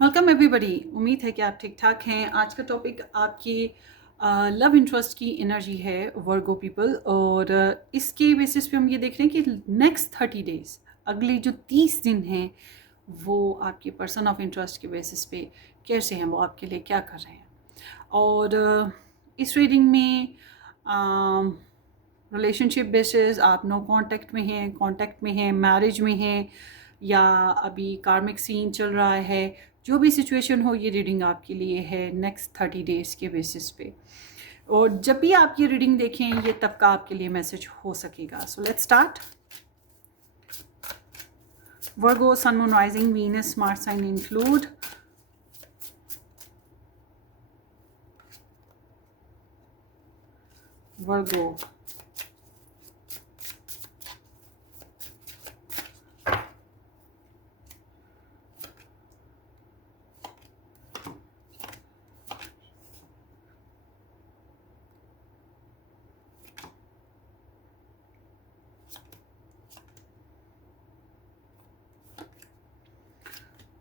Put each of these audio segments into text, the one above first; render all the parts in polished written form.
Welcome everybody. उम्मीद है कि आप ठीक ठाक हैं। आज का टॉपिक आपकी लव इंटरेस्ट की एनर्जी है वर्गो पीपल, और इसके बेसिस पे हम ये देख रहे हैं कि नेक्स्ट 30 डेज, अगले जो 30 दिन हैं, वो आपके पर्सन ऑफ इंटरेस्ट के बेसिस पे कैसे हैं, वो आपके लिए क्या कर रहे हैं। और इस रीडिंग में रिलेशनशिप बेसिस आप नो कांटेक्ट में हैं, कांटेक्ट में हैं, मैरिज में हैं, या अभी कार्मिक सीन चल रहा है, जो भी सिचुएशन हो, ये रीडिंग आपके लिए है नेक्स्ट 30 डेज के बेसिस पे। और जब भी आप ये रीडिंग देखें, ये तब का आपके लिए मैसेज हो सकेगा। So let's start. Virgo, sun, moon, rising, Venus, smart sign include. Virgo,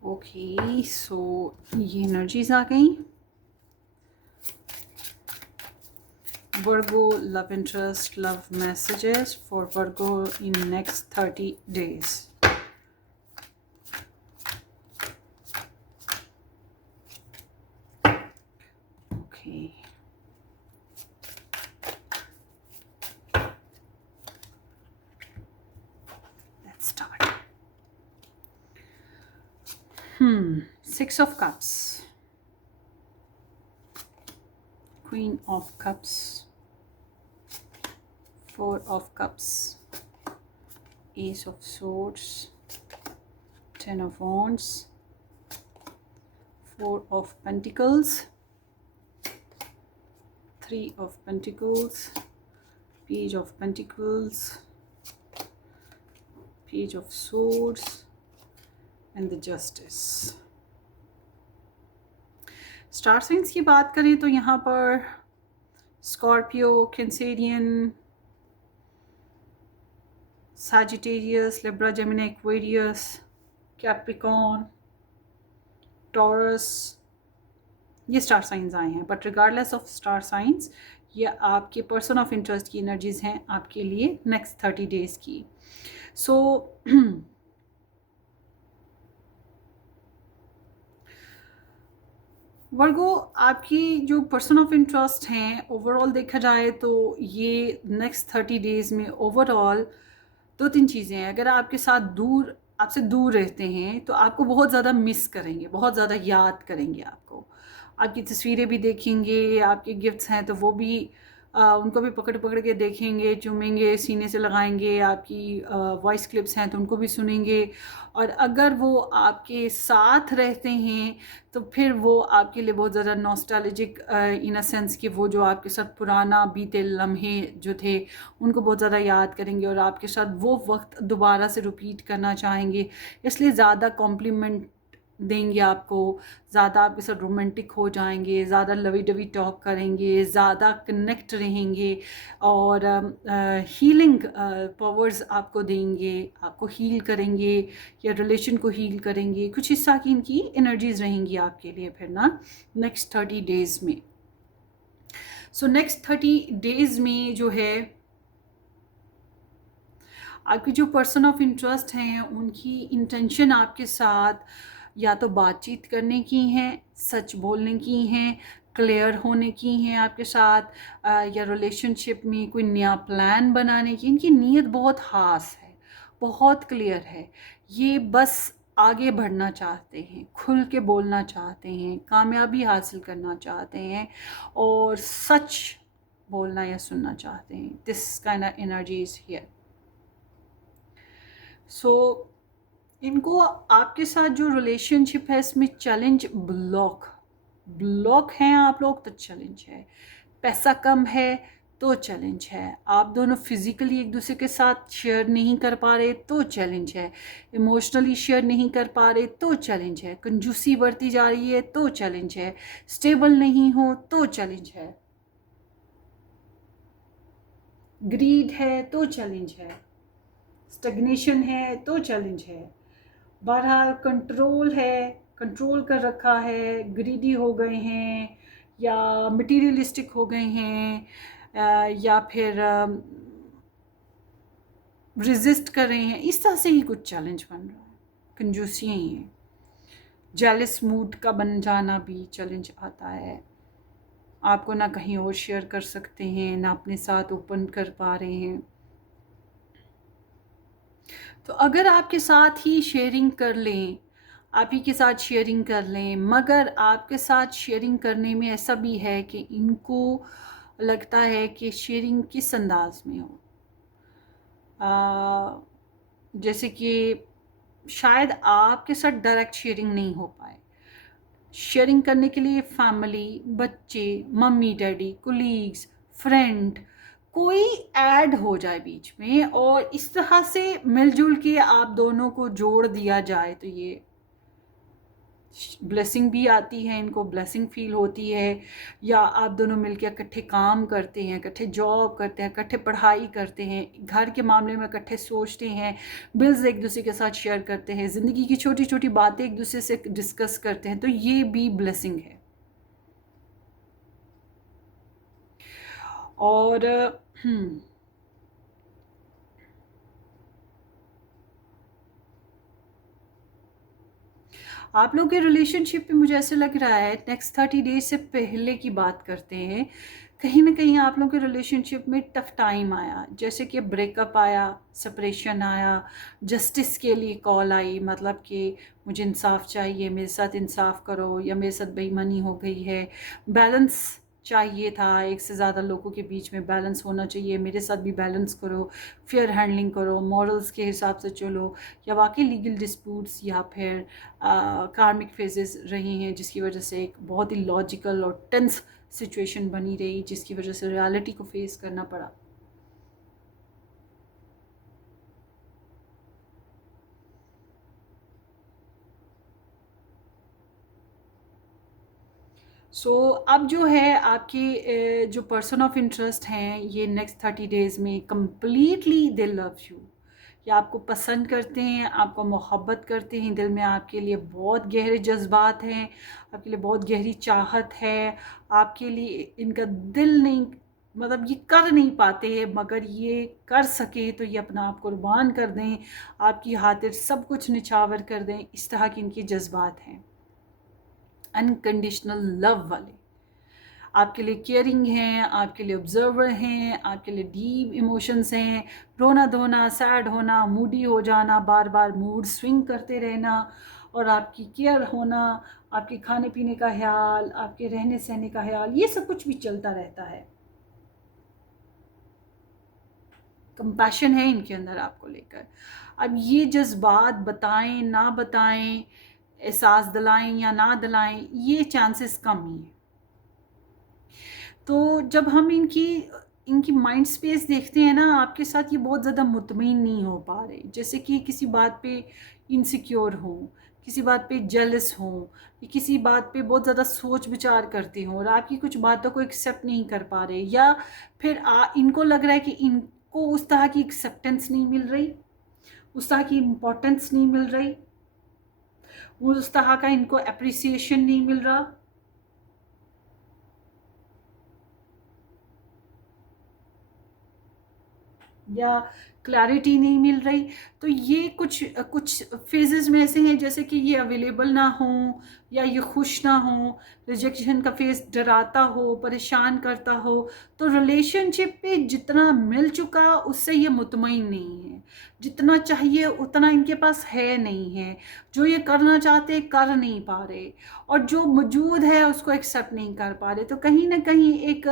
okay, so ये एनर्जीज आ गई। Virgo, love interest, love messages for Virgo in next 30 days. Okay. Let's start. Six of Cups, Queen of Cups, Four of Cups, Ace of Swords, Ten of Wands, Four of Pentacles, Three of Pentacles, Page of Pentacles, Page of Swords, and the Justice. Star signs की बात करें तो यहाँ पर Scorpio, Cancerian, Sagittarius, Libra, Gemini, Aquarius, Capricorn, taurus, ये star signs आए हैं। But regardless of star signs, ये आपके पर्सन ऑफ इंटरेस्ट की एनर्जीज हैं आपके लिए नेक्स्ट 30 डेज की। सो वर्गो, आपकी जो पर्सन ऑफ इंटरेस्ट हैं, ओवरऑल देखा जाए तो ये नेक्स्ट 30 डेज में ओवरऑल दो तीन चीज़ें हैं। अगर आपके साथ आपसे दूर रहते हैं तो आपको बहुत ज़्यादा मिस करेंगे, बहुत ज़्यादा याद करेंगे आपको। आपकी तस्वीरें भी देखेंगे, आपके गिफ्ट्स हैं तो वो भी उनको भी पकड़ पकड़ के देखेंगे, चूमेंगे, सीने से लगाएंगे। आपकी वॉइस क्लिप्स हैं तो उनको भी सुनेंगे। और अगर वो आपके साथ रहते हैं तो फिर वो आपके लिए बहुत ज़्यादा नॉस्टैल्जिक इन अ सेंस कि वो जो आपके साथ पुराना बीते लम्हे जो थे उनको बहुत ज़्यादा याद करेंगे, और आपके साथ वो वक्त दोबारा से रिपीट करना चाहेंगे। इसलिए ज़्यादा कॉम्प्लीमेंट देंगे आपको, ज़्यादा आपके साथ रोमांटिक हो जाएंगे, ज़्यादा लवी डवी टॉक करेंगे, ज़्यादा कनेक्ट रहेंगे, और हीलिंग पावर्स आपको देंगे, आपको हील करेंगे या रिलेशन को हील करेंगे। कुछ हिस्सा की इनकी एनर्जीज रहेंगी आपके लिए फिर ना नेक्स्ट 30 डेज में। सो नेक्स्ट 30 डेज में जो है आपके जो पर्सन ऑफ इंटरेस्ट हैं उनकी इंटेंशन आपके साथ या तो बातचीत करने की हैं, सच बोलने की हैं, क्लियर होने की हैं आपके साथ, या रिलेशनशिप में कोई नया प्लान बनाने की। इनकी नीयत बहुत खास है, बहुत क्लियर है। ये बस आगे बढ़ना चाहते हैं, खुल के बोलना चाहते हैं, कामयाबी हासिल करना चाहते हैं, और सच बोलना या सुनना चाहते हैं। This kind of energy is here. So इनको आपके साथ जो रिलेशनशिप है इसमें चैलेंज ब्लॉक हैं आप लोग तो चैलेंज है। पैसा कम है तो चैलेंज है। आप दोनों फिजिकली एक दूसरे के साथ शेयर नहीं कर पा रहे तो चैलेंज है। इमोशनली शेयर नहीं कर पा रहे तो चैलेंज है। कंजूसी बढ़ती जा रही है तो चैलेंज है। स्टेबल नहीं हो तो चैलेंज है। ग्रीड है तो चैलेंज है। स्टैग्नेशन है तो चैलेंज है। बहरहाल कंट्रोल है कंट्रोल कर रखा है, ग्रीडी हो गए हैं या मटीरियलिस्टिक हो गए हैं, या फिर रेजिस्ट कर रहे हैं, इस तरह से ही कुछ चैलेंज बन रहा है। कंजूसियाँ ही हैं। जेलस मूड का बन जाना भी चैलेंज आता है। आपको ना कहीं और शेयर कर सकते हैं, ना अपने साथ ओपन कर पा रहे हैं। तो अगर आपके साथ ही शेयरिंग कर लें, आप ही के साथ शेयरिंग कर लें, मगर आपके साथ शेयरिंग करने में ऐसा भी है कि इनको लगता है कि शेयरिंग किस अंदाज में हो, जैसे कि शायद आपके साथ डायरेक्ट शेयरिंग नहीं हो पाए। शेयरिंग करने के लिए फैमिली, बच्चे, मम्मी डैडी, कोलीग्स, फ्रेंड, कोई ऐड हो जाए बीच में और इस तरह से मिलजुल के आप दोनों को जोड़ दिया जाए तो ये ब्लेसिंग भी आती है, इनको ब्लेसिंग फील होती है। या आप दोनों मिलकर इकट्ठे काम करते हैं, इकट्ठे जॉब करते हैं, इकट्ठे पढ़ाई करते हैं, घर के मामले में इकट्ठे सोचते हैं, बिल्स एक दूसरे के साथ शेयर करते हैं, ज़िंदगी की छोटी छोटी बातें एक दूसरे से डिस्कस करते हैं, तो ये भी ब्लेसिंग है। और आप लोग के रिलेशनशिप पे मुझे ऐसे लग रहा है नेक्स्ट 30 डेज से पहले की बात करते हैं, कहीं ना कहीं आप लोग के रिलेशनशिप में टफ टाइम आया, जैसे कि ब्रेकअप आया, सेपरेशन आया, जस्टिस के लिए कॉल आई, मतलब कि मुझे इंसाफ चाहिए, मेरे साथ इंसाफ करो, या मेरे साथ बेईमानी हो गई है, बैलेंस चाहिए था, एक से ज़्यादा लोगों के बीच में बैलेंस होना चाहिए, मेरे साथ भी बैलेंस करो, फेयर हैंडलिंग करो, मॉरल्स के हिसाब से चलो, या वाकई लीगल डिस्प्यूट्स या फिर कार्मिक फेजेस रही हैं जिसकी वजह से एक बहुत ही लॉजिकल और टेंस सिचुएशन बनी रही, जिसकी वजह से रियलिटी को फेस करना पड़ा। अब जो है आपकी जो पर्सन ऑफ इंटरेस्ट हैं, ये नेक्स्ट 30 डेज़ में कम्प्लीटली दे लव यू, या आपको पसंद करते हैं, आपको मोहब्बत करते हैं, दिल में आपके लिए बहुत गहरे जज्बात हैं, आपके लिए बहुत गहरी चाहत है, आपके लिए इनका दिल नहीं, मतलब ये कर नहीं पाते हैं, मगर ये कर सके तो ये अपना आप कुर्बान कर दें, आपकी खातिर सब कुछ निछावर कर दें, इस तरह के इनके जज्बात हैं, अनकंडीशनल लव वाले। आपके लिए केयरिंग हैं, आपके लिए ऑब्जर्वर हैं, आपके लिए डीप इमोशंस हैं, रोना धोना, सैड होना, मूडी हो जाना, बार बार मूड स्विंग करते रहना, और आपकी केयर होना, आपके खाने पीने का ख्याल, आपके रहने सहने का ख्याल, ये सब कुछ भी चलता रहता है। कंपैशन है इनके अंदर आपको लेकर। अब ये जज्बात बताएं ना बताएं, एहसास दिलाएं या ना दिलाएं, ये चांसेस कम ही है। तो जब हम इनकी इनकी माइंड स्पेस देखते हैं ना, आपके साथ ये बहुत ज़्यादा मुतमईन नहीं हो पा रहे, जैसे कि किसी बात पे इनसिक्योर हो, किसी बात पे जेलस हो, किसी बात पे बहुत ज़्यादा सोच विचार करते हो और आपकी कुछ बातों को एक्सेप्ट नहीं कर पा रहे, या फिर इनको लग रहा है कि इनको उस तरह की एक्सेप्टेंस नहीं मिल रही, उस तरह की इम्पोर्टेंस नहीं मिल रही, उस तरह का इनको अप्रिसिएशन नहीं मिल रहा, या क्लैरिटी नहीं मिल रही। तो ये कुछ कुछ फेजेस में ऐसे हैं जैसे कि ये अवेलेबल ना हो, या ये खुश ना हो, रिजेक्शन का फेस डराता हो, परेशान करता हो, तो रिलेशनशिप पे जितना मिल चुका उससे ये मुतमईन नहीं है, जितना चाहिए उतना इनके पास है नहीं है, जो ये करना चाहते कर नहीं पा रहे, और जो मौजूद है उसको एक्सेप्ट नहीं कर पा रहे। तो कहीं ना कहीं एक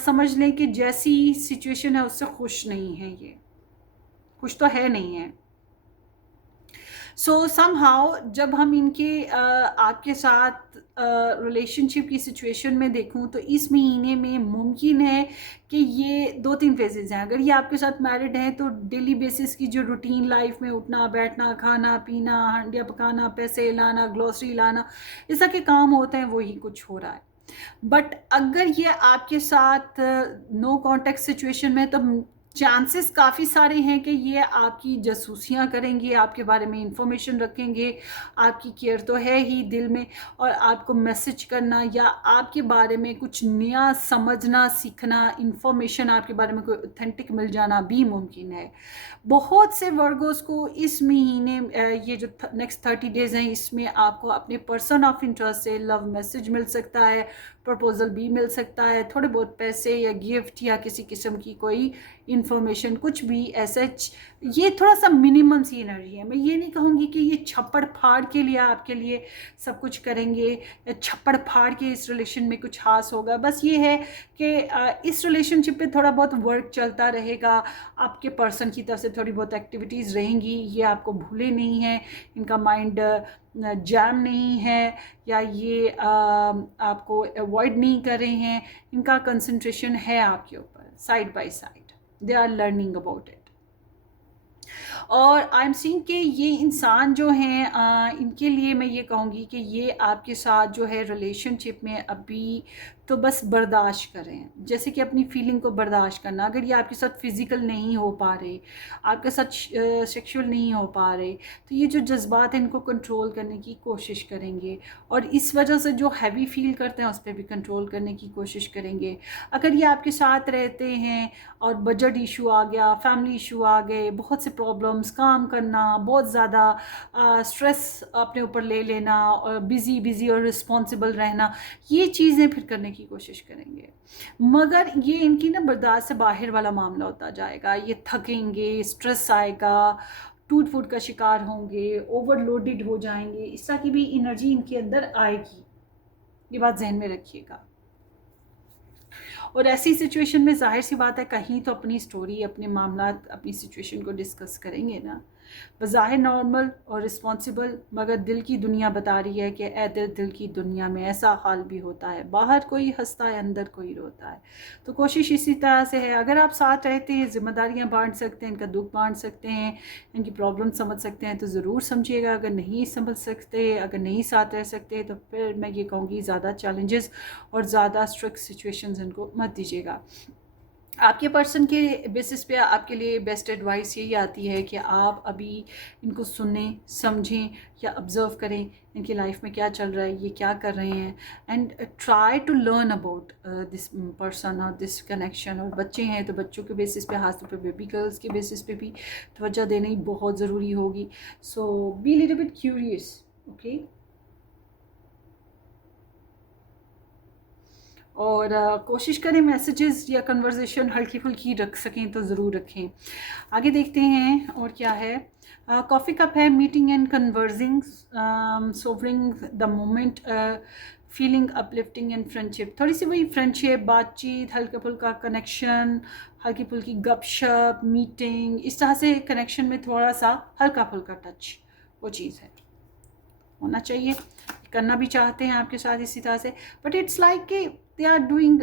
समझ लें कि जैसी सिचुएशन है उससे खुश नहीं है, ये खुश तो है नहीं है। सो समहाउ जब हम इनके आपके साथ रिलेशनशिप की सिचुएशन में देखूं तो इस महीने में मुमकिन है कि ये 2-3 फेजेस हैं। अगर ये आपके साथ मैरिड हैं तो डेली बेसिस की जो रूटीन लाइफ में उठना बैठना, खाना पीना, हंडिया पकाना, पैसे लाना, ग्लॉसरी लाना, इस तरह के काम होते हैं, वही कुछ हो रहा है। बट अगर ये आपके साथ नो कॉन्टेक्ट सिचुएशन में, तो चांसेस काफ़ी सारे हैं कि ये आपकी जासूसियाँ करेंगे, आपके बारे में इंफॉर्मेशन रखेंगे, आपकी केयर तो है ही दिल में, और आपको मैसेज करना या आपके बारे में कुछ नया समझना, सीखना, इंफॉर्मेशन आपके बारे में कोई ऑथेंटिक मिल जाना भी मुमकिन है। बहुत से वर्गोस को इस महीने ये जो नेक्स्ट 30 डेज़ हैं, इसमें आपको अपने पर्सन ऑफ इंटरेस्ट से लव मैसेज मिल सकता है, प्रपोजल भी मिल सकता है, थोड़े बहुत पैसे या गिफ्ट या किसी किस्म की कोई इंफॉर्मेशन, कुछ भी ऐसा। ये थोड़ा सा मिनिमम सी एनर्जी है। मैं ये नहीं कहूँगी कि ये छप्पड़ फाड़ के लिए आपके लिए सब कुछ करेंगे या छप्पड़ फाड़ के इस रिलेशन में कुछ खास होगा। बस ये है कि इस रिलेशनशिप पे थोड़ा बहुत वर्क चलता रहेगा, आपके पर्सन की तरफ से थोड़ी बहुत एक्टिविटीज़ रहेंगी, ये आपको भूले नहीं हैं, इनका माइंड जैम नहीं है, या ये आपको अवॉइड नहीं कर रहे हैं, इनका कंसंट्रेशन है आपके ऊपर, side by side they are learning about it. और आई एम सीइंग कि ये इंसान जो हैं, इनके लिए मैं ये कहूँगी कि ये आपके साथ जो है रिलेशनशिप में अभी तो बस बर्दाश्त करें, जैसे कि अपनी फीलिंग को बर्दाश्त करना। अगर ये आपके साथ फिज़िकल नहीं हो पा रहे, आपके साथ सेक्सुअल नहीं हो पा रहे, तो ये जो जज्बात हैं इनको कंट्रोल करने की कोशिश करेंगे, और इस वजह से जो हैवी फील करते हैं उस पर भी कंट्रोल करने की कोशिश करेंगे। अगर ये आपके साथ रहते हैं और बजट इशू आ गया, फैमिली इशू आ गए, बहुत से प्रॉब्लम्स, काम करना, बहुत ज़्यादा स्ट्रेस अपने ऊपर ले लेना, और बिज़ी और रिस्पॉन्सिबल रहना, ये चीज़ें फिर करने की कोशिश करेंगे। मगर ये इनकी ना बर्दाश्त से बाहर वाला मामला होता जाएगा, ये थकेंगे, स्ट्रेस आएगा, टूट फूट का शिकार होंगे, ओवरलोडेड हो जाएंगे, इस तरह की भी एनर्जी इनके अंदर आएगी, ये बात जहन में रखिएगा। और ऐसी सिचुएशन में जाहिर सी बात है कहीं तो अपनी स्टोरी, अपने मामला, अपनी सिचुएशन को डिस्कस करेंगे ना। बज़ाहिर नॉर्मल और रिस्पॉन्सिबल, मगर दिल की दुनिया बता रही है कि ए दिल की दुनिया में ऐसा हाल भी होता है, बाहर कोई हंसता है, अंदर कोई रोता है। तो कोशिश इसी तरह से है, अगर आप साथ रहते हैं, ज़िम्मेदारियाँ बांट सकते हैं, इनका दुख बांट सकते हैं, इनकी प्रॉब्लम समझ सकते हैं, तो ज़रूर समझिएगा। अगर नहीं समझ सकते, अगर नहीं साथ रह सकते, तो फिर मैं ये कहूँगी ज़्यादा चैलेंजेस और ज़्यादा स्ट्रिक्ट सिचुएशंस इनको मत दीजिएगा। आपके पर्सन के बेसिस पे आपके लिए बेस्ट एडवाइस यही आती है कि आप अभी इनको सुनें, समझें या ऑब्ज़र्व करें, इनकी लाइफ में क्या चल रहा है, ये क्या कर रहे हैं, and try to learn about this person और दिस कनेक्शन। और बच्चे हैं तो बच्चों के बेसिस पे, खासतौर पे बेबी गर्ल्स के बेसिस पे भी तवज्जो देनी बहुत ज़रूरी होगी। So be little bit curious, okay. और कोशिश करें मैसेजेस या कन्वर्सेशन हल्की फुल्की रख सकें तो ज़रूर रखें। आगे देखते हैं और क्या है। कॉफ़ी कप है, meeting and converging, savouring the moment, feeling uplifting and friendship. थोड़ी सी वही फ्रेंडशिप, बातचीत, हल्का फुल्का कनेक्शन, हल्की फुल्की गपशप, मीटिंग, इस तरह से कनेक्शन में थोड़ा सा हल्का फुल्का टच, वो चीज़ है, होना चाहिए। करना भी चाहते हैं आपके साथ इसी तरह से, बट इट्स लाइक कि दे आर डूइंग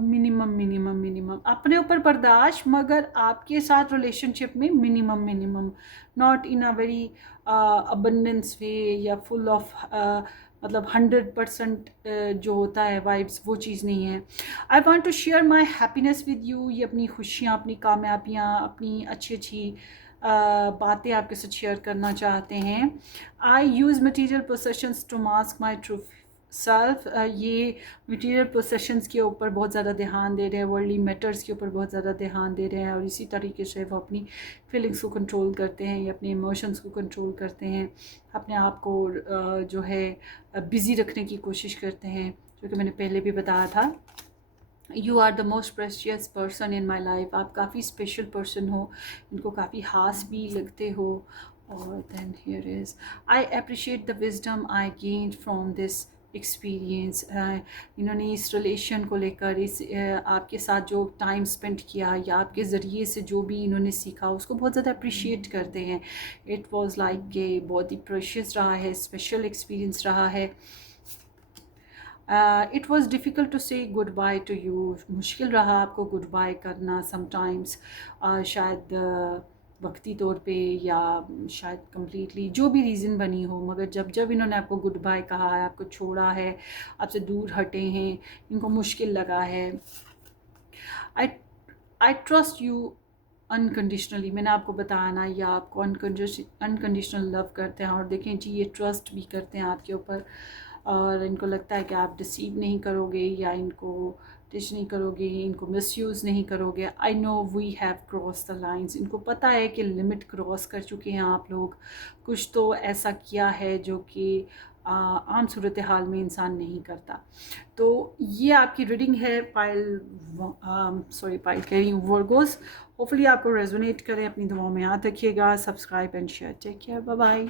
मिनिमम अपने ऊपर बर्दाश्त, मगर आपके साथ रिलेशनशिप में minimum, not in a very abundance way या फुल ऑफ मतलब 100% जो होता है वाइब्स, वो चीज़ नहीं है। I want to share my happiness with you, ये अपनी खुशियाँ, अपनी कामयाबियाँ, अपनी अच्छी अच्छी बातें आपके साथ शेयर करना चाहते हैं। I use material possessions to mask my true self, ये मटीरियल पोसेशंस के ऊपर बहुत ज़्यादा ध्यान दे रहे हैं, वर्ल्डली मैटर्स के ऊपर बहुत ज़्यादा ध्यान दे रहे हैं, और इसी तरीके से वो अपनी फीलिंग्स को कंट्रोल करते हैं या अपने इमोशंस को कंट्रोल करते हैं, अपने आप को जो है बिज़ी रखने की कोशिश करते हैं, जो कि मैंने पहले भी बताया था। You are the most precious person in my life, आप काफ़ी स्पेशल पर्सन हो, इनको काफ़ी खास भी लगते हो। और then here is, I appreciate the wisdom I gained from this experience. इन्होंने इस रिलेशन को लेकर, इस आपके साथ जो टाइम स्पेंड किया या आपके ज़रिए से जो भी इन्होंने सीखा, उसको बहुत ज़्यादा अप्रिशिएट करते हैं। इट वॉज़ लाइक के बहुत ही प्रेशियस रहा है, स्पेशल एक्सपीरियंस रहा है। इट वॉज़ डिफ़िकल्ट टू से गुड बाय टू यू, मुश्किल रहा आपको गुड बाय करना समटाइम्स, शायद वक्ती तौर पे या शायद कम्प्लीटली, जो भी रीज़न बनी हो, मगर जब इन्होंने आपको गुड बाय कहा है, आपको छोड़ा है, आपसे दूर हटे हैं, इनको मुश्किल लगा है। आई आई ट्रस्ट यू अनकंडीशनली, मैंने आपको बताया ना, या आपको अनकंडीशनल लव करते हैं और देखें जी ये ट्रस्ट भी करते हैं आपके ऊपर, और इनको लगता है कि आप डिसीव नहीं करोगे या इनको टिच नहीं करोगे, इनको मिसयूज़ नहीं करोगे। I know we have cross the lines, इनको पता है कि लिमिट क्रॉस कर चुके हैं आप लोग, कुछ तो ऐसा किया है जो कि आम सूरत हाल में इंसान नहीं करता। तो ये आपकी रीडिंग है पाइल, पाइल कह रही हूँ, वर्गोस। होपफुली आपको रेजोनेट करें, अपनी दुआओं में याद रखिएगा। Subscribe and share. Take care, bye bye.